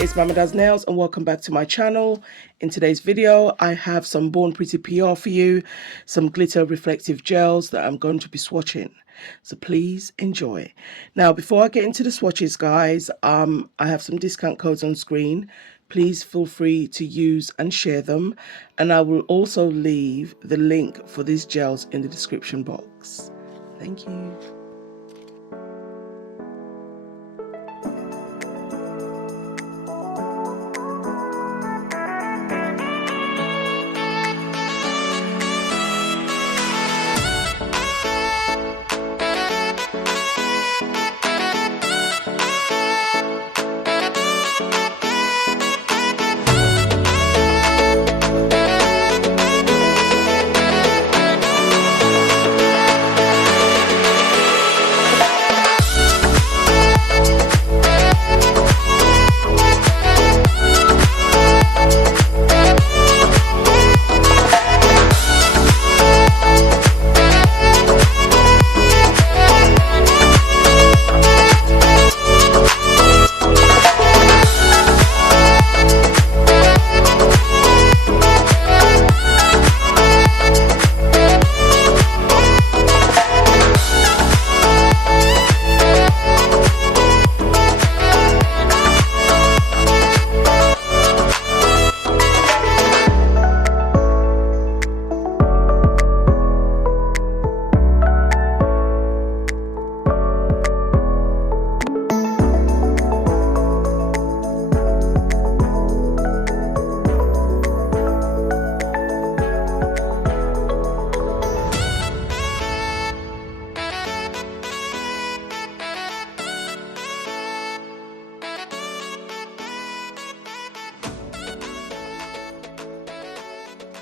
it's Mama Does Nails and welcome back to my channel. In today's video, I have some Born Pretty PR for you, some glitter reflective gels that I'm going to be swatching. So please enjoy. Now, before I get into the swatches, guys, I have some discount codes on screen. Please feel free to use and share them. And I will also leave the link for these gels in the description box. Thank you.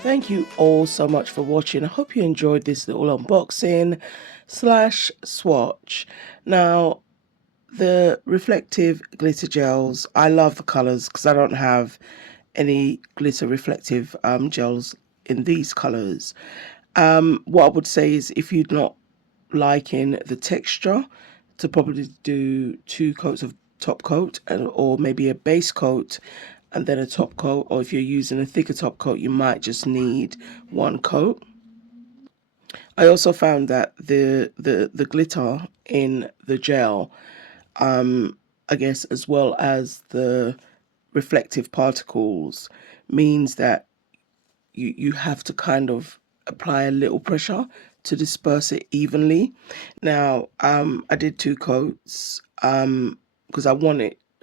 Thank you all so much for watching. I hope you enjoyed this little unboxing slash swatch. Now, the reflective glitter gels, I love the colors because I don't have any glitter reflective gels in these colors. What I would say is if you're not liking the texture, to probably do 2 coats of top coat or maybe a base coat and then a top coat, or if you're using a thicker top coat, you might just need 1 coat. I also found that the glitter in the gel, I guess, as well as the reflective particles, means that you have to kind of apply a little pressure to disperse it evenly. Now, I did 2 coats because I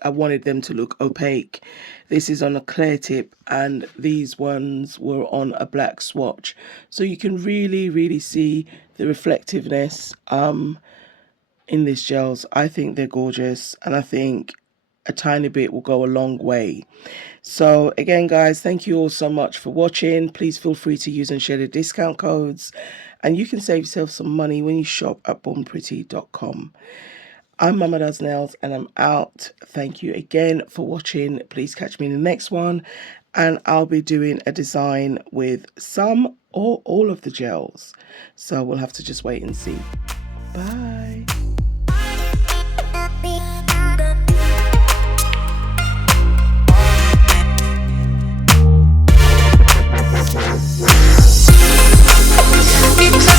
wanted them to look opaque. This is on a clear tip and these ones were on a black swatch. So you can really see the reflectiveness in these gels. I think they're gorgeous and I think a tiny bit will go a long way. So again, guys, thank you all so much for watching. Please feel free to use and share the discount codes and you can save yourself some money when you shop at bornpretty.com. I'm Mama Does Nails and I'm out. Thank you again for watching. Please catch me in the next one and I'll be doing a design with some or all of the gels. So we'll have to just wait and see. Bye. It's